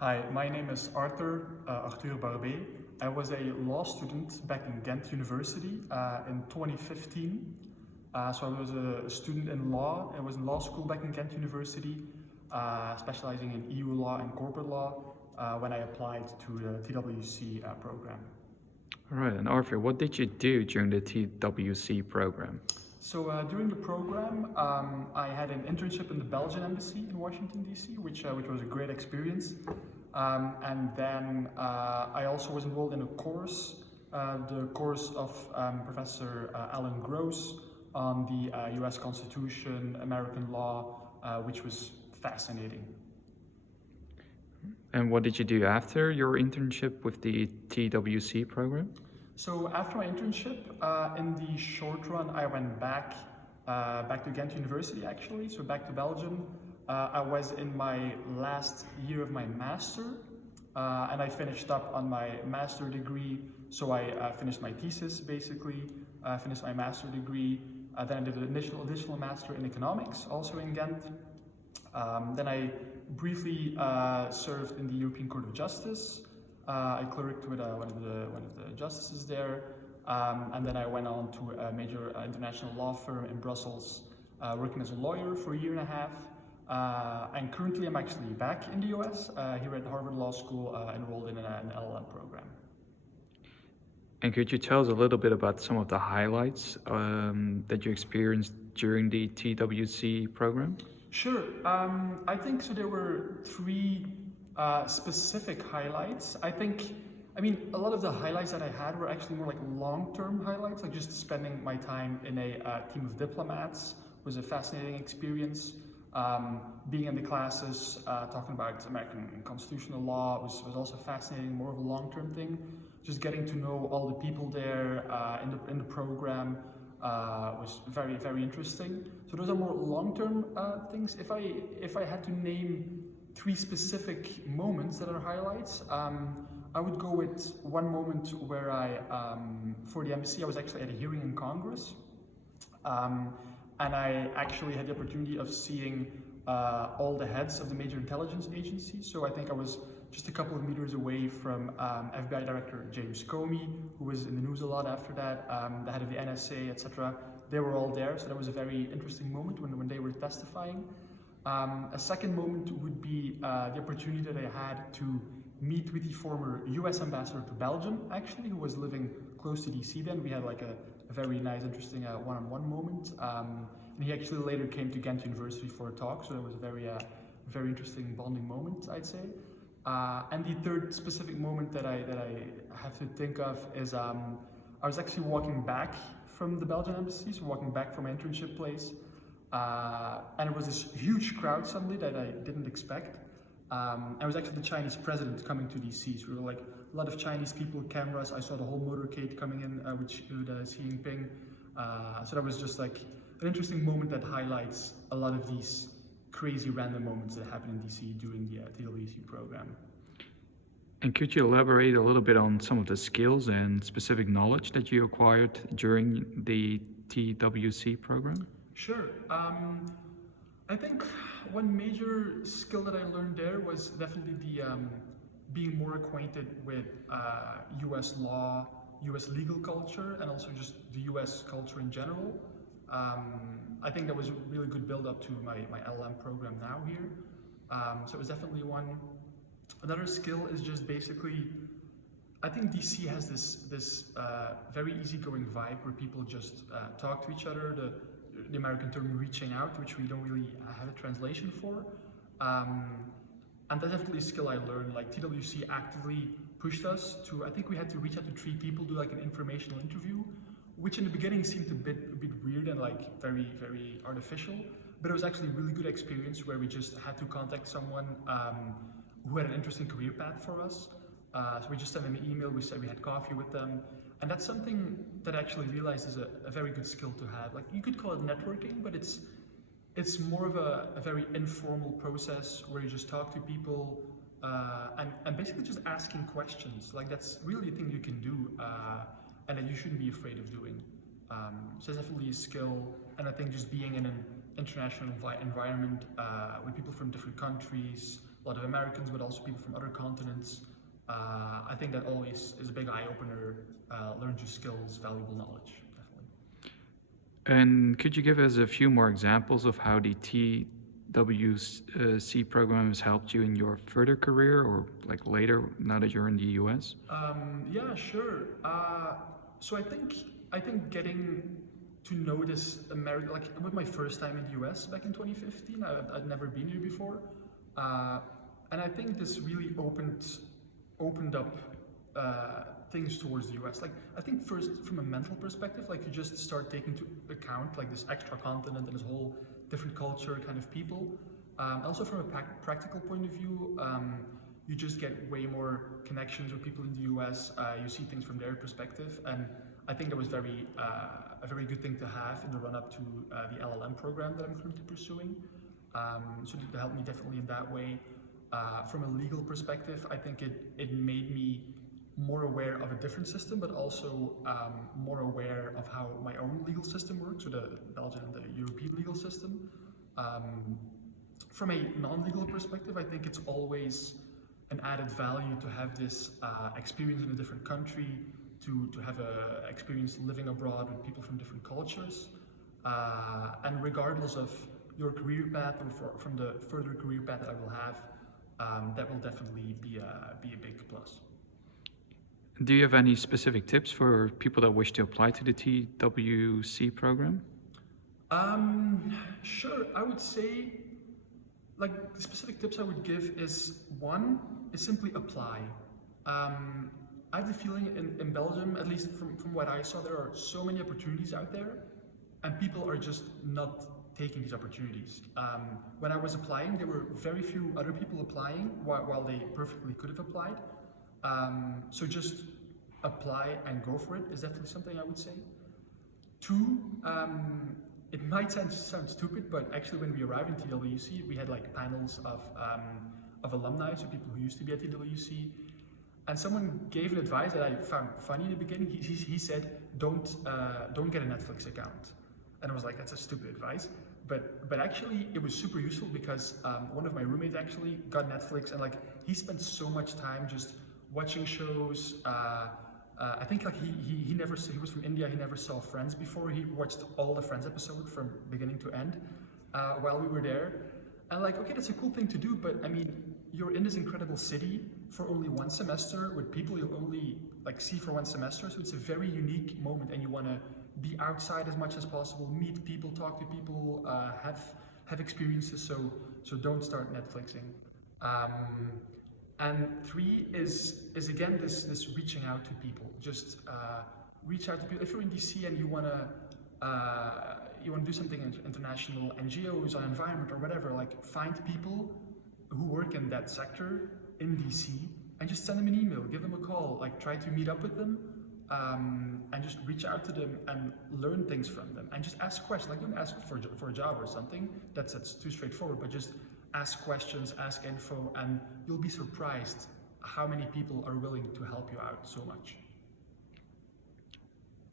Hi, my name is Arthur Barbé. I was a law student back in Ghent University in 2015. So I was a student in law. I was in law school back in Ghent University, specializing in EU law and corporate law when I applied to the TWC program. All right, and Arthur, what did you do during the TWC program? So during the program, I had an internship in the Belgian embassy in Washington D.C., which was a great experience. And then I also was enrolled in a course, the course of Professor Alan Gross on the U.S. Constitution, American law, which was fascinating. And what did you do after your internship with the TWC program? So after my internship, in the short run, I went back to Ghent University actually, so back to Belgium. I was in my last year of my master, and I finished up on my master degree. So I finished my thesis basically, finished my master degree. Then I did an additional master in economics, also in Ghent. Then I briefly served in the European Court of Justice. I clerked with one of the justices there, and then I went on to a major international law firm in Brussels, working as a lawyer for a year and a half. And currently I'm actually back in the US, here at Harvard Law School, enrolled in an LLM program. And could you tell us a little bit about some of the highlights that you experienced during the TWC program? Sure. I think so. There were three specific highlights. I mean, a lot of the highlights that I had were actually more like long-term highlights, like just spending my time in a team of diplomats was a fascinating experience. Being in the classes, talking about American constitutional law was also fascinating, more of a long-term thing. Just getting to know all the people there in the program was very, very interesting. So those are more long-term things. If I had to name three specific moments that are highlights, I would go with one moment where for the embassy, I was actually at a hearing in Congress. And I actually had the opportunity of seeing all the heads of the major intelligence agencies. So I think I was just a couple of meters away from FBI Director James Comey, who was in the news a lot after that, the head of the NSA, etc. They were all there, so that was a very interesting moment when they were testifying. A second moment would be the opportunity that I had to meet with the former US ambassador to Belgium, actually, who was living close to DC then. We had like a very nice, interesting one-on-one moment. And he actually later came to Ghent University for a talk, so it was a very interesting bonding moment, I'd say. And the third specific moment that I have to think of is I was actually walking back from the Belgian embassy, so walking back from my internship place. And it was this huge crowd suddenly that I didn't expect. And it was actually the Chinese president coming to DC. So we were like a lot of Chinese people, cameras. I saw the whole motorcade coming in with Xi Jinping. So that was just like an interesting moment that highlights a lot of these crazy random moments that happen in DC during the TWC program. And could you elaborate a little bit on some of the skills and specific knowledge that you acquired during the TWC program? Sure. I think one major skill that I learned there was definitely the being more acquainted with US law, US legal culture, and also just the US culture in general. I think that was a really good build-up to my LLM program now here. So it was definitely one. Another skill is just basically, I think DC has this very easygoing vibe where people just talk to each other. The American term reaching out, which we don't really have a translation for. And that's definitely a skill I learned. Like TWC actively pushed us to, I think we had to reach out to 3 people, do like an informational interview, which in the beginning seemed a bit weird and like very, very artificial. But it was actually a really good experience where we just had to contact someone who had an interesting career path for us. So we just sent them an email, we said we had coffee with them. And that's something that I actually realized is a very good skill to have. Like you could call it networking, but it's more of a very informal process where you just talk to people and basically just asking questions. Like that's really a thing you can do and that you shouldn't be afraid of doing. So it's definitely a skill, and I think just being in an international environment with people from different countries, a lot of Americans, but also people from other continents. I think that always is a big eye-opener, learn new skills, valuable knowledge, definitely. And could you give us a few more examples of how the TWC program has helped you in your further career or like later now that you're in the US? Yeah, sure. So I think getting to notice America, like with my first time in the US back in 2015, I'd never been here before, and I think this really opened up things towards the US. Like I think first from a mental perspective, like you just start taking into account like this extra continent and this whole different culture kind of people. Also from a practical point of view, you just get way more connections with people in the US. You see things from their perspective, and I think that was a very good thing to have in the run-up to the LLM program that I'm currently pursuing. So it helped me definitely in that way. From a legal perspective, I think it made me more aware of a different system, but also more aware of how my own legal system works, so the Belgian and the European legal system. From a non-legal perspective, I think it's always an added value to have this experience in a different country, to have a experience living abroad with people from different cultures. And regardless of your career path or from the further career path that I will have, that will definitely be a big plus. Do you have any specific tips for people that wish to apply to the TWC program? Sure. I would say, like, the specific tips I would give is one is simply apply. I have the feeling in Belgium, at least from what I saw, there are so many opportunities out there, and people are just not taking these opportunities. When I was applying, there were very few other people applying while they perfectly could have applied. So just apply and go for it is definitely something I would say. Two, it might sound stupid, but actually when we arrived in TWC, we had like panels of alumni, so people who used to be at TWC, and someone gave an advice that I found funny in the beginning. He said, don't get a Netflix account. And I was like, that's a stupid advice. But actually it was super useful because one of my roommates actually got Netflix, and like he spent so much time just watching shows. I think like he was from India, he never saw Friends before. He watched all the Friends episodes from beginning to end while we were there. And like, okay, that's a cool thing to do, but I mean, you're in this incredible city for only one semester with people you'll only like see for one semester. So it's a very unique moment, and you want to be outside as much as possible, meet people, talk to people, have experiences. So don't start Netflixing. And three is again this reaching out to people. Just reach out to people. If you're in DC and you wanna do something international, NGOs on environment or whatever, like find people who work in that sector in DC and just send them an email, give them a call, like try to meet up with them, and just reach out to them and learn things from them, and just ask questions. Like don't ask for a job or something, that's too straightforward, but just ask questions, ask info, and you'll be surprised how many people are willing to help you out so much.